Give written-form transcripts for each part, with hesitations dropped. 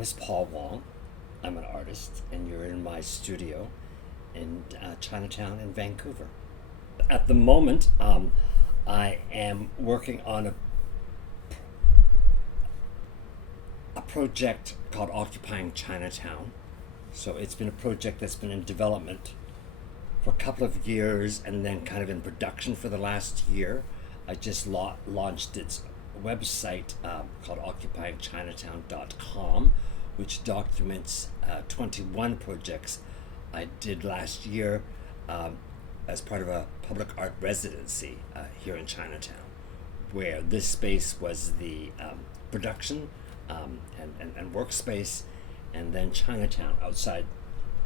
name is Paul Wong. I'm an artist, and you're in my studio in Chinatown in Vancouver. At the moment, I am working on a project called Occupying Chinatown. So it's been a project that's been in development for a couple of years and then kind of in production for the last year. I just launched its website called occupyingchinatown.com, which documents 21 projects I did last year as part of a public art residency here in Chinatown, where this space was the production and workspace, and then Chinatown outside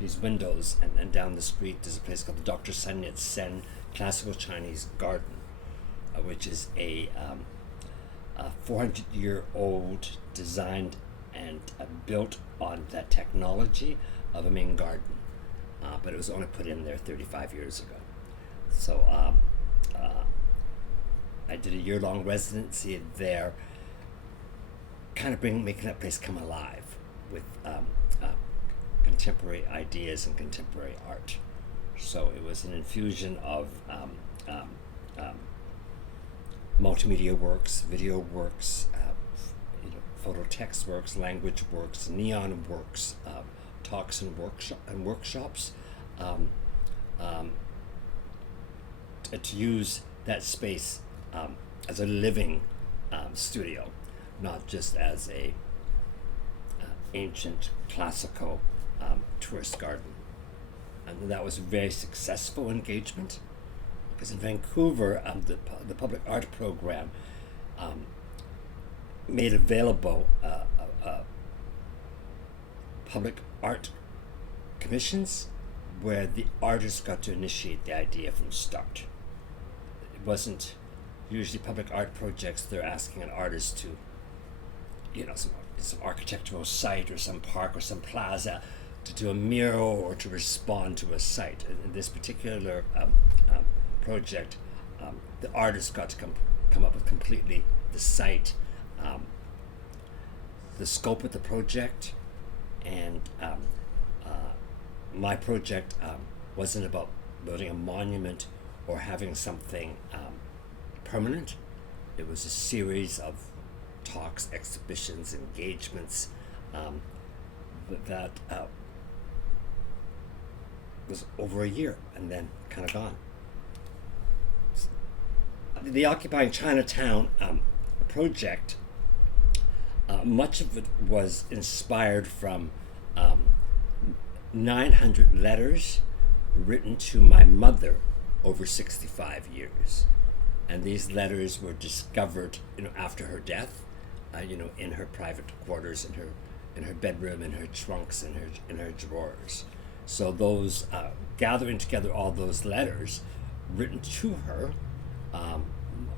these windows and down the street there's a place called the Dr. Sun Yat-sen Classical Chinese Garden, which is a 400-year-old designed and built on that technology of a Ming garden, but it was only put in there 35 years ago. So I did a year-long residency there, kind of making that place come alive with contemporary ideas and contemporary art. So it was an infusion of multimedia works, video works, photo text works, language works, neon works, talks and workshops, to use that space as a living studio, not just as a ancient classical tourist garden. And that was a very successful engagement, because in Vancouver, the public art program made available public art commissions where the artists got to initiate the idea from start. It wasn't usually public art projects, they're asking an artist to, some architectural site or some park or some plaza to do a mural or to respond to a site. In this particular project, the artist got to come up with completely the site, the scope of the project, and my project wasn't about building a monument or having something permanent. It was a series of talks, exhibitions, engagements that was over a year and then kind of gone. The Occupying Chinatown project, much of it was inspired from 900 letters written to my mother over 65 years. And these letters were discovered, after her death, in her private quarters, in her bedroom, in her trunks, in her drawers. So those gathering together all those letters written to her,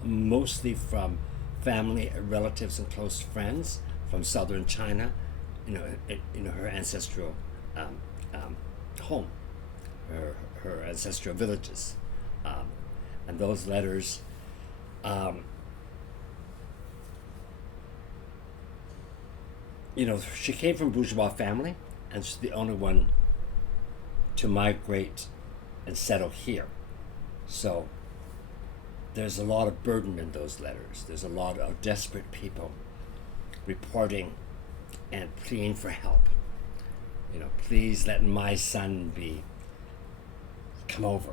mostly from family, relatives, and close friends from southern China, her ancestral home, her ancestral villages, and those letters. She came from a bourgeois family, and she's the only one to migrate and settle here. So there's a lot of burden in those letters. There's a lot of desperate people reporting and pleading for help. Please let my son come over.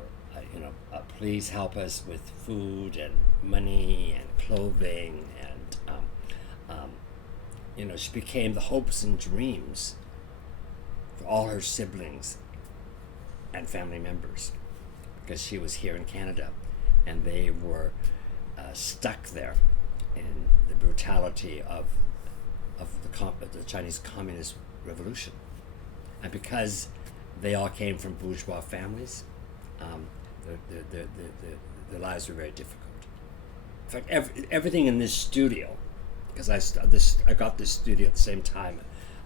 Please help us with food and money and clothing, and she became the hopes and dreams for all her siblings and family members, because she was here in Canada and they were stuck there in the brutality of the Chinese Communist Revolution. And because they all came from bourgeois families, their lives were very difficult. In fact, everything in this studio, because I got this studio at the same time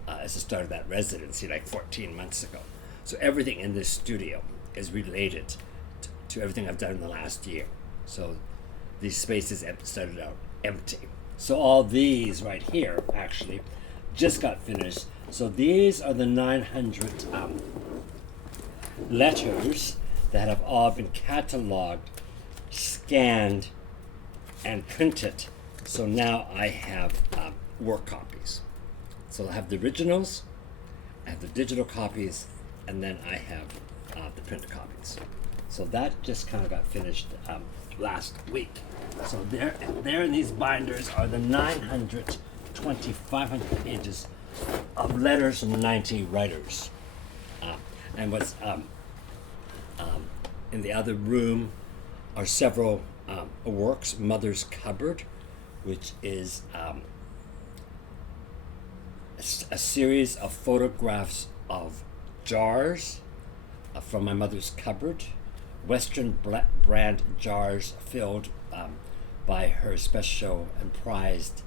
as I started that residency like 14 months ago. So everything in this studio is related to everything I've done in the last year. So these spaces started out empty. So all these right here actually just got finished So these are the 900 letters that have all been cataloged, scanned, and printed. So now I have work copies. So I have the originals, I have the digital copies, and then I have the printed copies. So that just kind of got finished last week. So there in these binders are the 900, 2,500 pages of letters from the 90 writers. And what's in the other room are several works. Mother's Cupboard, which is a series of photographs of jars from my mother's cupboard, Western brand jars filled by her special and prized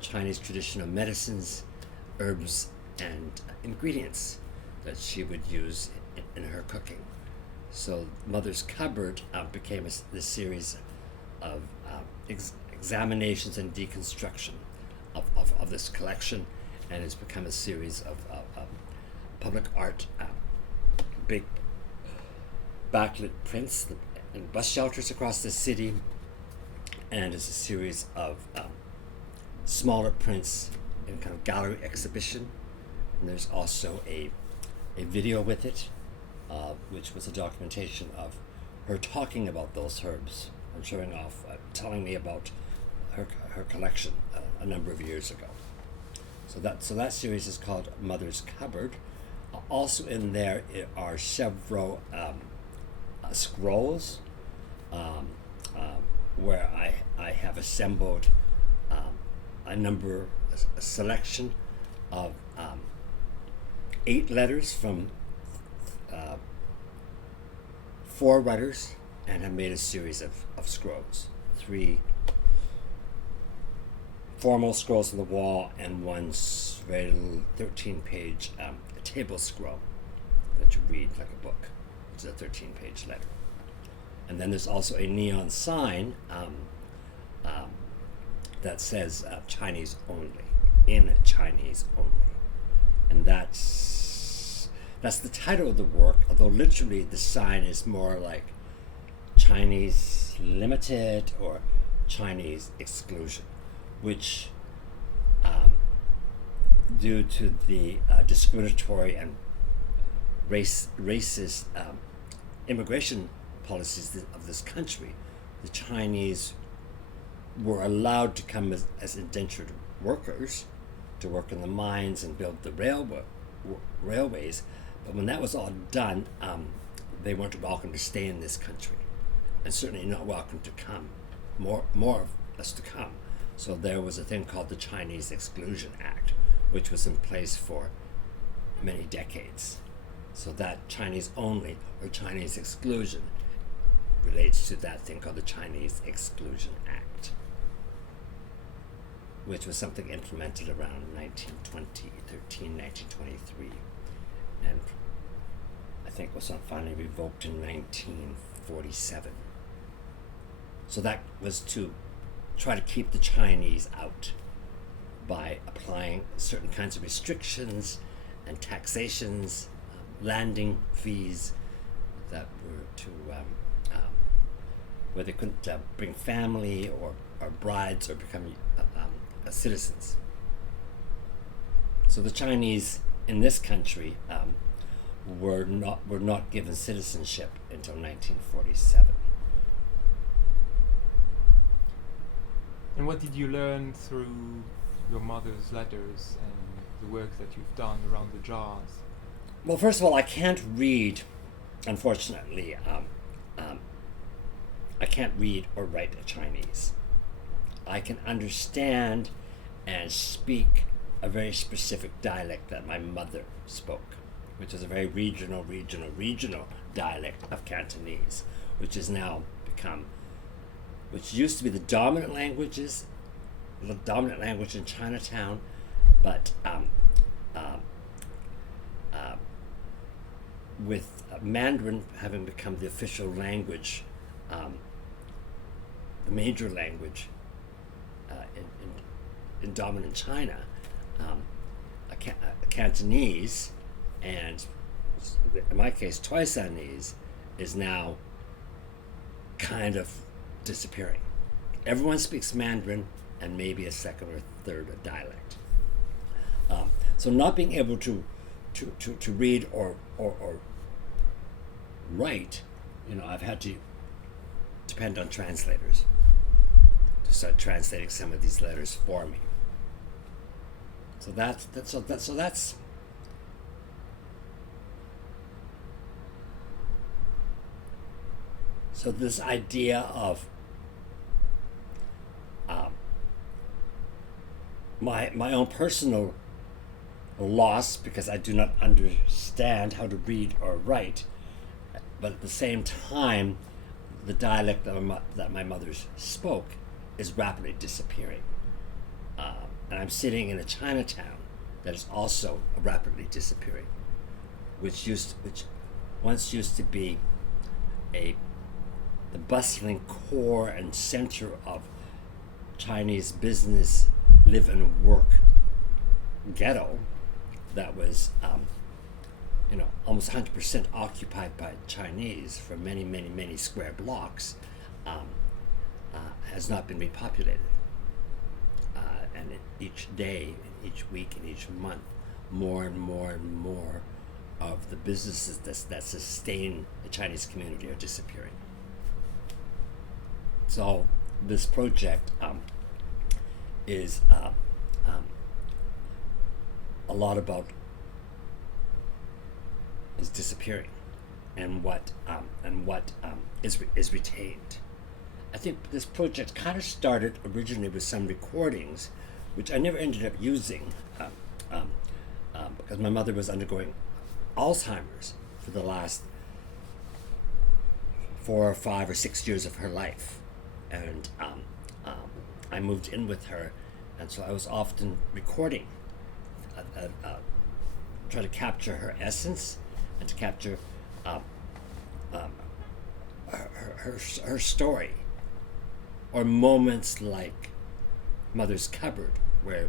Chinese traditional medicines, herbs, and ingredients that she would use in her cooking. So Mother's Cupboard became this series of examinations and deconstruction of this collection, and it's become a series of public art, big backlit prints in bus shelters across the city, and it's a series of smaller prints in kind of gallery exhibition. And there's also a video with it, which was a documentation of her talking about those herbs and showing off, telling me about her collection a number of years ago. So that series is called Mother's Cupboard. Also in there are several scrolls where I have assembled a selection of 8 letters from 4 writers, and have made a series of scrolls. 3 formal scrolls on the wall and one very 13-page table scroll that you read like a book. It's a 13-page letter. And then there's also a neon sign that says Chinese only, in Chinese only. And that's the title of the work, although literally the sign is more like Chinese limited or Chinese exclusion, which due to the discriminatory and racist immigration policies of this country, the Chinese were allowed to come as indentured workers to work in the mines and build the railways. But when that was all done, they weren't welcome to stay in this country, and certainly not welcome to come, more of us to come. So there was a thing called the Chinese Exclusion Act, which was in place for many decades. So that Chinese only or Chinese exclusion relates to that thing called the Chinese Exclusion Act, which was something implemented around 1923, and I think was finally revoked in 1947. So that was to try to keep the Chinese out by applying certain kinds of restrictions and taxations, landing fees that were to where they couldn't bring family or brides or become citizens. So the Chinese in this country were not given citizenship until 1947. And what did you learn through your mother's letters and the work that you've done around the jars? Well, first of all, I can't read, unfortunately. I can't read or write Chinese. I can understand and speak a very specific dialect that my mother spoke, which is a very regional dialect of Cantonese, which has now become, which used to be the dominant language in Chinatown, but with Mandarin having become the official language, the major language in dominant China, Cantonese, and in my case, Toisanese, is now kind of disappearing. Everyone speaks Mandarin and maybe a second or third dialect. So not being able to read or write, I've had to depend on translators to start translating some of these letters for me. So that's so this idea of my own personal loss because I do not understand how to read or write, but at the same time, the dialect that my mother spoke is rapidly disappearing. And I'm sitting in a Chinatown that is also rapidly disappearing, which once used to be the bustling core and center of Chinese business, live and work ghetto that was almost 100% occupied by Chinese for many, many, many square blocks, has not been repopulated. And each day, and each week, and each month, more and more and more of the businesses that sustain the Chinese community are disappearing. So this project is a lot about is disappearing and what is retained. I think this project kind of started originally with some recordings, which I never ended up using because my mother was undergoing Alzheimer's for the last 4 or 5 or 6 years of her life, and I moved in with her, and so I was often recording, try to capture her essence and to capture her story, or moments like Mother's Cupboard, where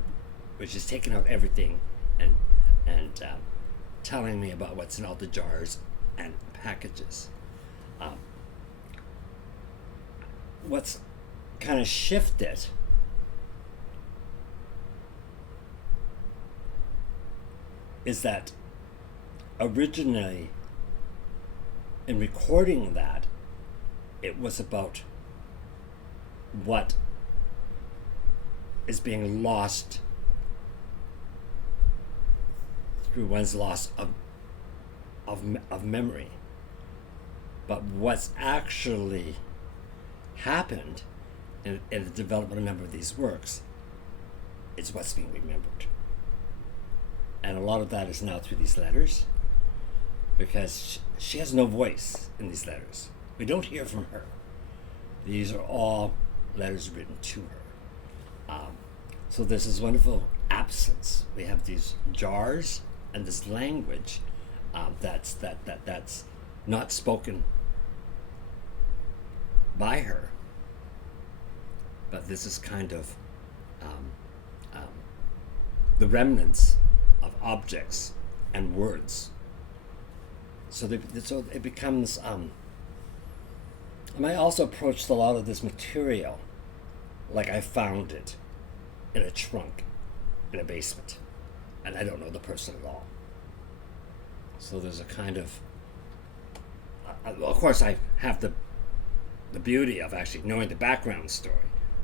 she's taking out everything and telling me about what's in all the jars and packages. What's kind of shifted is that originally, in recording that, it was about what is being lost through one's loss of memory. But what's actually happened in the development of a number of these works is what's being remembered. And a lot of that is now through these letters, because she has no voice in these letters. We don't hear from her. These are all letters written to her. So there's this wonderful absence. We have these jars and this language that's not spoken by her, but this is kind of the remnants of objects and words. So it becomes. And I also approached a lot of this material like I found it in a trunk in a basement, and I don't know the person at all. So there's a kind of. Of course, I have the beauty of actually knowing the background story.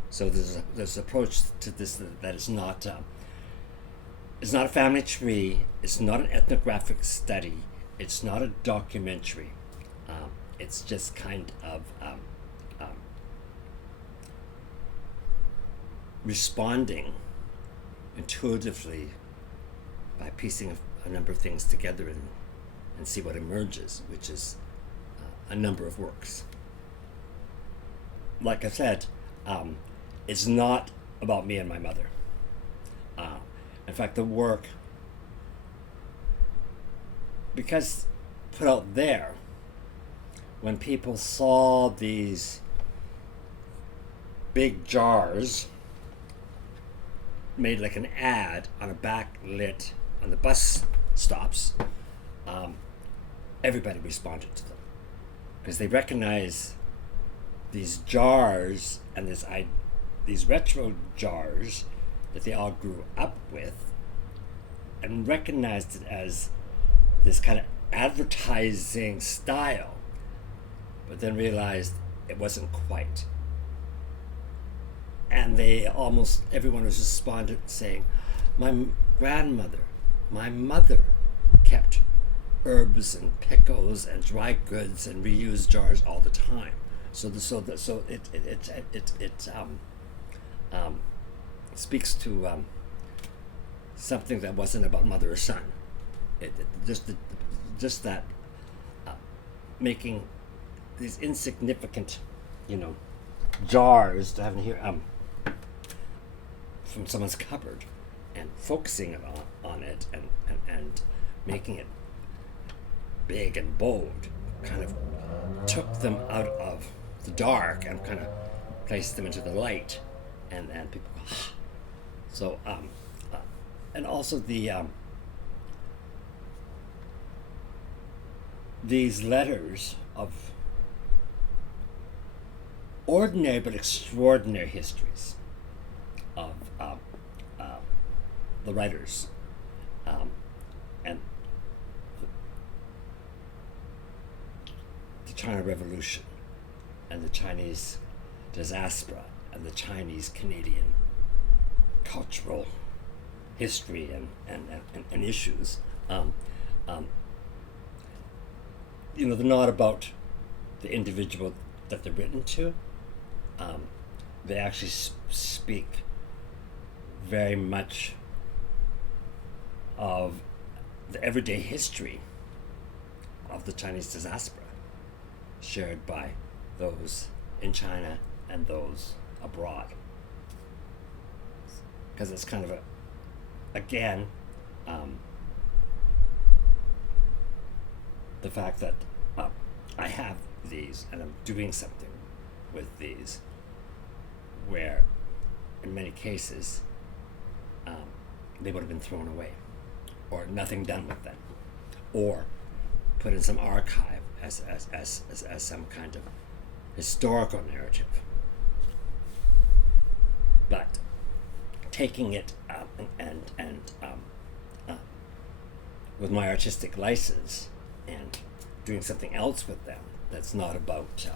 So there's an approach to this that is not. It's not a family tree. It's not an ethnographic study. It's not a documentary. It's just kind of responding intuitively by piecing a number of things together and see what emerges, which is a number of works. Like I said, it's not about me and my mother. In fact, the work, because put out there, when people saw these big jars made like an ad on a backlit on the bus stops, everybody responded to them because they recognize these jars and these retro jars that they all grew up with, and recognized it as this kind of advertising style, but then realized it wasn't quite. And everyone was responded saying, my grandmother, my mother kept herbs and pickles and dry goods and reused jars all the time. So it speaks to something that wasn't about mother or son. Just that making these insignificant, jars to have in here from someone's cupboard, and focusing on it and making it big and bold, kind of took them out of the dark and kind of placed them into the light, and people go, ah. So and also these letters of ordinary but extraordinary histories of the writers, and the China Revolution and the Chinese diaspora and the Chinese Canadian cultural history and issues. They're not about the individual that they're written to. They actually speak very much of the everyday history of the Chinese diaspora, shared by those in China and those abroad. Because it's kind of the fact that I have these and I'm doing something with these, where in many cases they would have been thrown away, or nothing done with them, or put in some archive as some kind of historical narrative. But taking it and with my artistic license and doing something else with them that's not about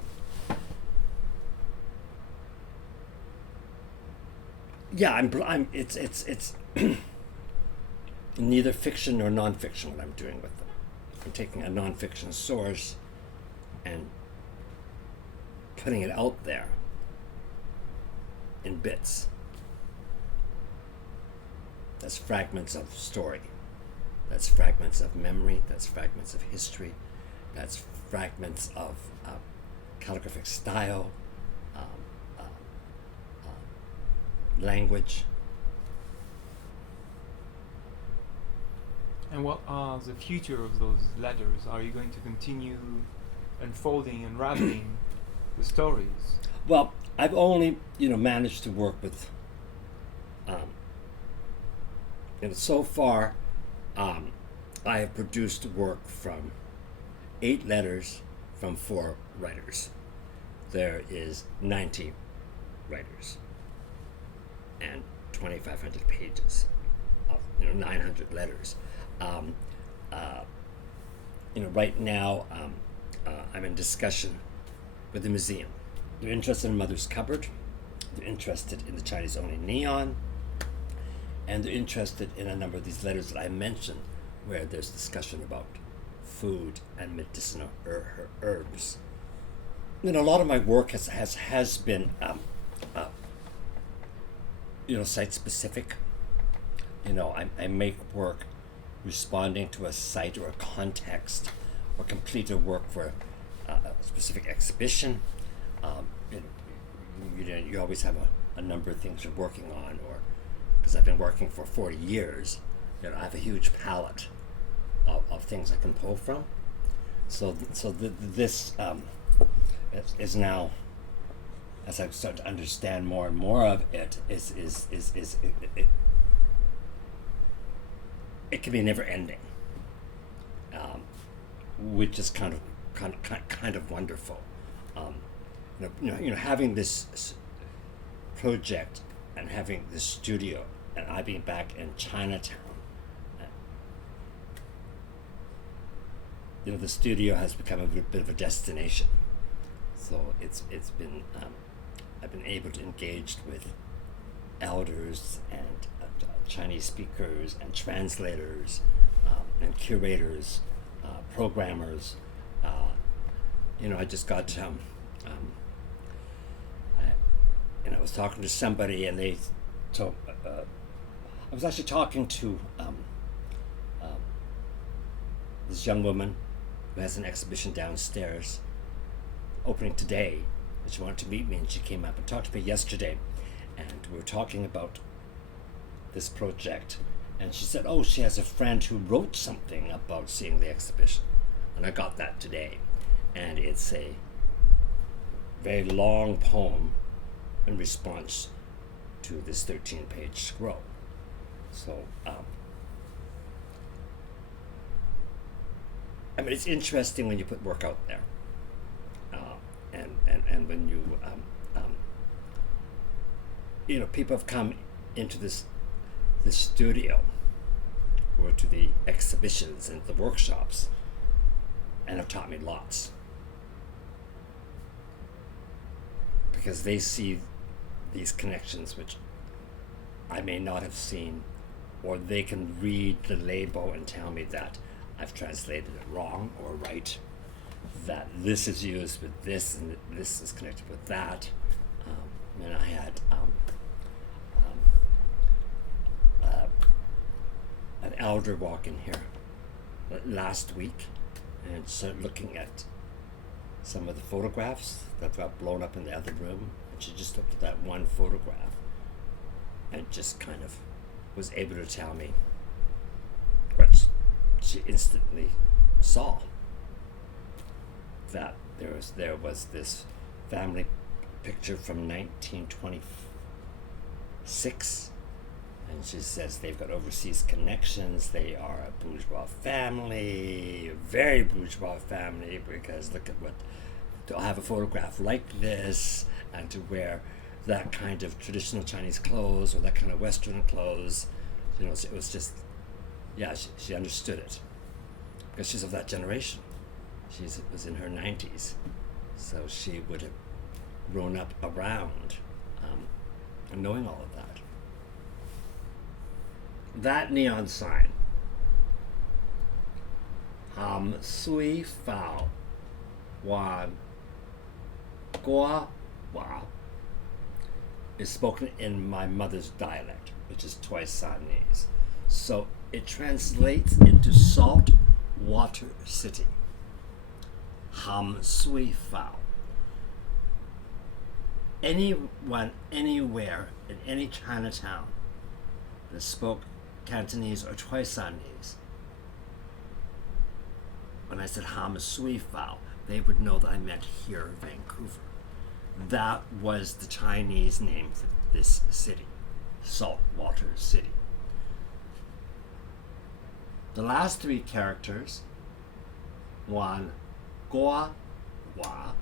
it's neither fiction nor nonfiction what I'm doing with them. I'm taking a nonfiction source and putting it out there in bits. That's fragments of story. That's fragments of memory. That's fragments of history. That's fragments of calligraphic style, language. And what are the future of those letters? Are you going to continue unfolding, unraveling the stories? Well, I've only, managed to work with, so far, I have produced work from 8 letters from 4 writers. There is 90 writers and 2,500 pages of 900 letters. Right now I'm in discussion with the museum. They're interested in Mother's Cupboard. They're interested in the Chinese only neon, and they're interested in a number of these letters that I mentioned, where there's discussion about food and medicinal herbs. A lot of my work has been site specific. I make work responding to a site or a context, or complete a work for a specific exhibition. You always have a number of things you're working on, or because I've been working for 40 years, I have a huge palette of things I can pull from. This is now, as I start to understand more and more of it, it can be never ending, which is kind of wonderful. Having this project and having this studio, and I being back in Chinatown. The studio has become a bit of a destination. So it's been I've been able to engage with elders and Chinese speakers and translators and curators, programmers. I just got I was talking to somebody, and they told I was actually talking to this young woman who has an exhibition downstairs opening today, and she wanted to meet me, and she came up and talked to me yesterday, and we were talking about this project, and she said, oh, she has a friend who wrote something about seeing the exhibition, and I got that today, and it's a very long poem in response to this 13-page scroll. So it's interesting when you put work out there, and when you people have come into this studio or to the exhibitions and the workshops and have taught me lots, because they see these connections which I may not have seen, or they can read the label and tell me that I've translated it wrong or right, that this is used with this and this is connected with that. And I had an elder walk in here last week and started looking at some of the photographs that got blown up in the other room, and she just looked at that one photograph and just kind of was able to tell me what she instantly saw, that there was this family picture from 1926, and she says they've got overseas connections. They are a bourgeois family, a very bourgeois family, because look at what, to have a photograph like this and to wear that kind of traditional Chinese clothes or that kind of Western clothes, it was just, yeah, she understood it, because she's of that generation. She was in her 90s, so she would have grown up around and knowing all of that. That neon sign, Sui Fao Wan Gua Wa, is spoken in my mother's dialect, which is Toisanese. So it translates into salt water city. Ham Sui Fao. Anyone, anywhere, in any Chinatown that spoke Cantonese or Toisanese, when I said Ham Sui Fao, they would know that I meant here, Vancouver. That was the Chinese name for this city, Saltwater City. The last three characters, Wan Gua Wa,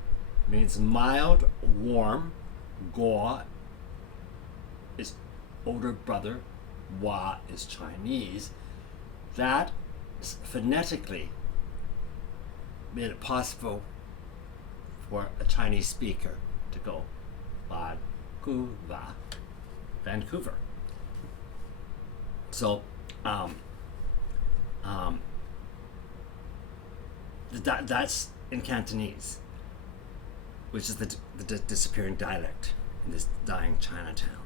means mild, warm. Gua is older brother, Wa is Chinese. That phonetically made it possible for a Chinese speaker to go Vancouver, Vancouver. So that's in Cantonese, which is the disappearing dialect in this dying Chinatown.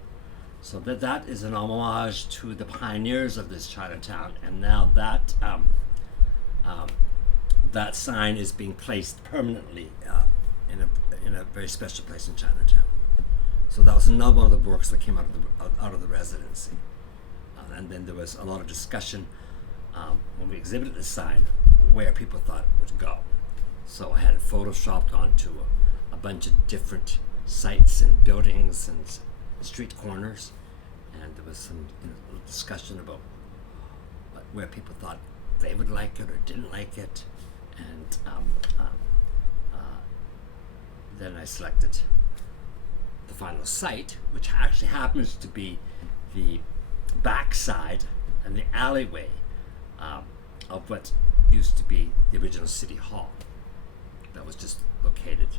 So that is an homage to the pioneers of this Chinatown, and now that that sign is being placed permanently in a very special place in Chinatown. So that was another one of the works that came out of the residency, and then there was a lot of discussion when we exhibited the sign where people thought it would go. So I had it photoshopped onto a bunch of different sites and buildings and street corners, and there was some discussion about where people thought they would like it or didn't like it, and then I selected the final site, which actually happens to be the backside and the alleyway of what used to be the original City Hall that was just located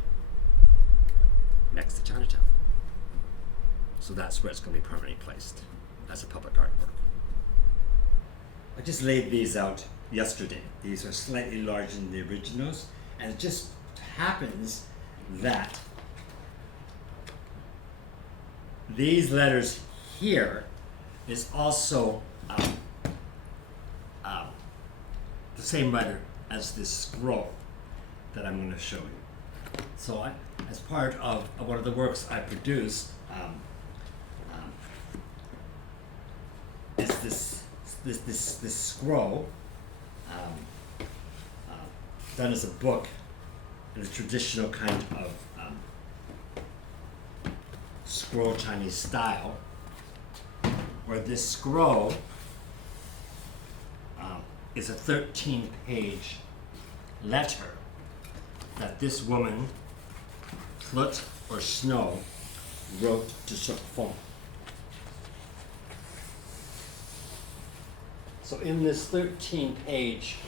next to Chinatown. So that's where it's going to be permanently placed as a public artwork. I just laid these out yesterday. These are slightly larger than the originals, and it just happens that these letters here is also the same letter as this scroll that I'm going to show you. So as part of one of the works I produced is this scroll done as a book in a traditional kind of scroll Chinese style, where this scroll is a 13-page letter that this woman, Plut or Snow, wrote to Suk Fong. So in this 13-page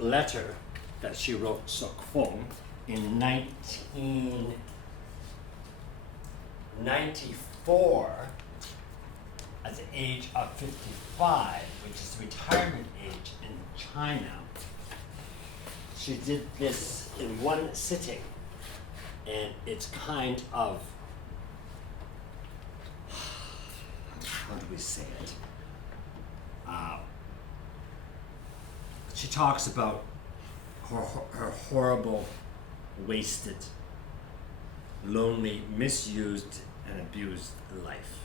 letter that she wrote Suk Fong in 1994, at the age of 55, which is the retirement age in China, she did this in one sitting, and it's kind of, how do we say it? She talks about her horrible, wasted, lonely, misused, and abused life,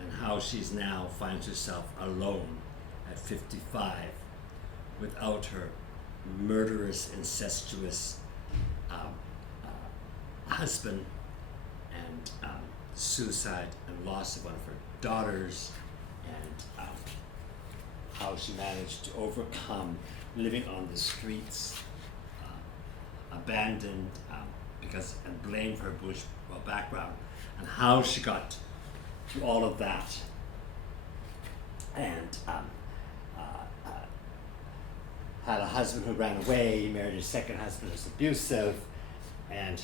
and how she's now finds herself alone at 55 without her murderous, incestuous husband, and suicide and loss of one of her daughters, and how she managed to overcome living on the streets, abandoned, and blamed for her bourgeois background, and how she got through all of that, and had a husband who ran away, married her second husband who's abusive, and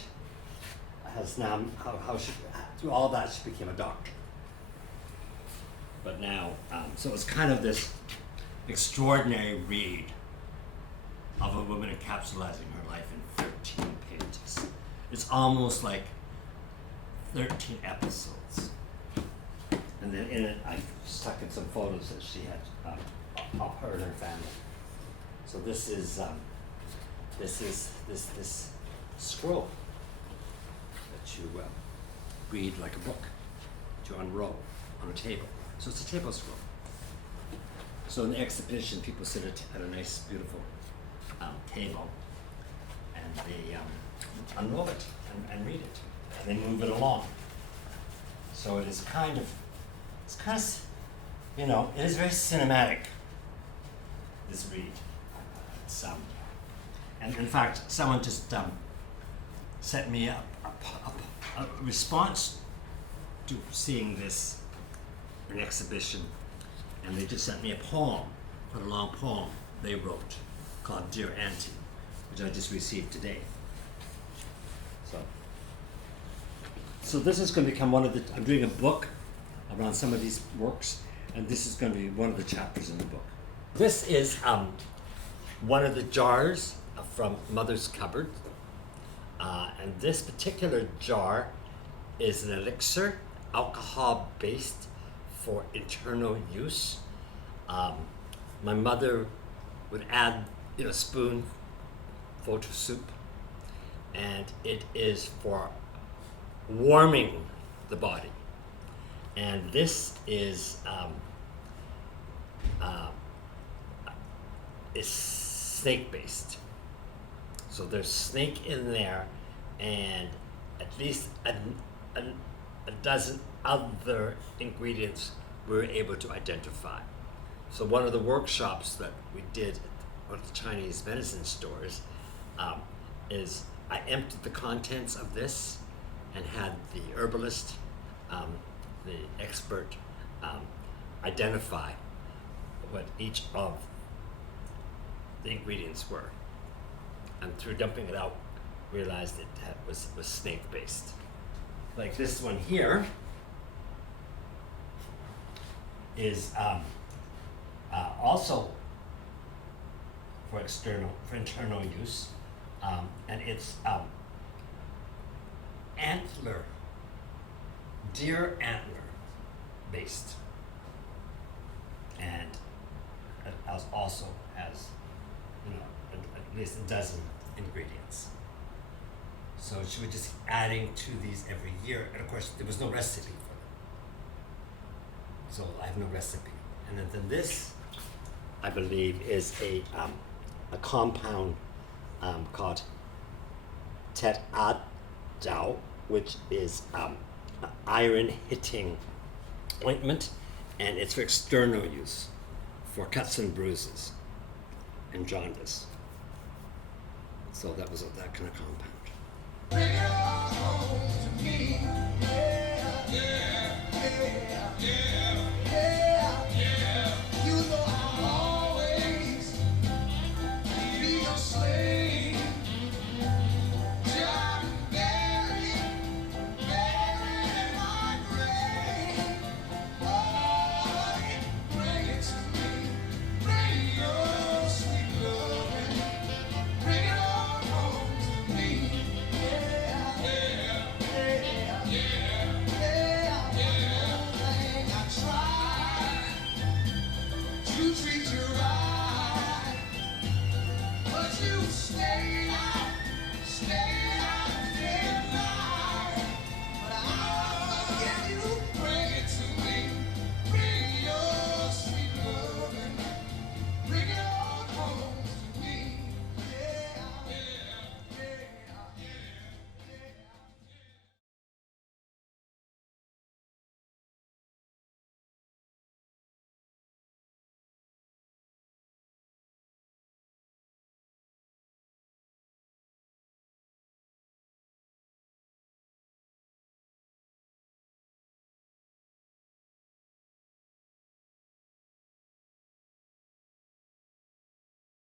has now, how she, through all that, she became a doctor. But now, so it's kind of this extraordinary read of a woman encapsulating her life in 13 pages. It's almost like 13 episodes. And then in it, I stuck in some photos that she had of her and her family. So this is this scroll that you read like a book, that you unroll on a table. So it's a table scroll. So in the exhibition, people sit at a nice, beautiful table, and they unroll it and read it, and they move it along. So it is kind of, you know, it is very cinematic, this read. And in fact, someone just sent me a response to seeing this in exhibition, and they just sent me a poem, quite a long poem they wrote called Dear Auntie, which I just received today. So this is going to become one of the, I'm doing a book around some of these works, and this is going to be one of the chapters in the book. This is one of the jars from Mother's cupboard, and this particular jar is an elixir, alcohol-based, for internal use. My mother would add, a spoonful to soup, and it is for warming the body. And this is snake-based. So there's snake in there, and at least a dozen other ingredients we were able to identify. So one of the workshops that we did at one of the Chinese medicine stores is I emptied the contents of this and had the herbalist, the expert, identify what each of the ingredients were. And through dumping it out, realized it was snake-based. Like this one here is also for internal use, and it's deer antler based, and it also has, at least a dozen ingredients. So she was just adding to these every year, and of course there was no recipe for them. So I have no recipe. And then this, I believe, is a compound called Tet A Jiao, which is iron hitting ointment, and it's for external use, for cuts and bruises and jaundice. So that was that kind of compound. Bring it all home to me. Yeah, yeah, yeah, yeah, yeah, yeah. You know I'll always be your slave. John buried in my grave. Oh, bring it to me. Bring your sweet loving. Bring it all home to me. To treat you right, but you stayed out in line. But I'll give you praise.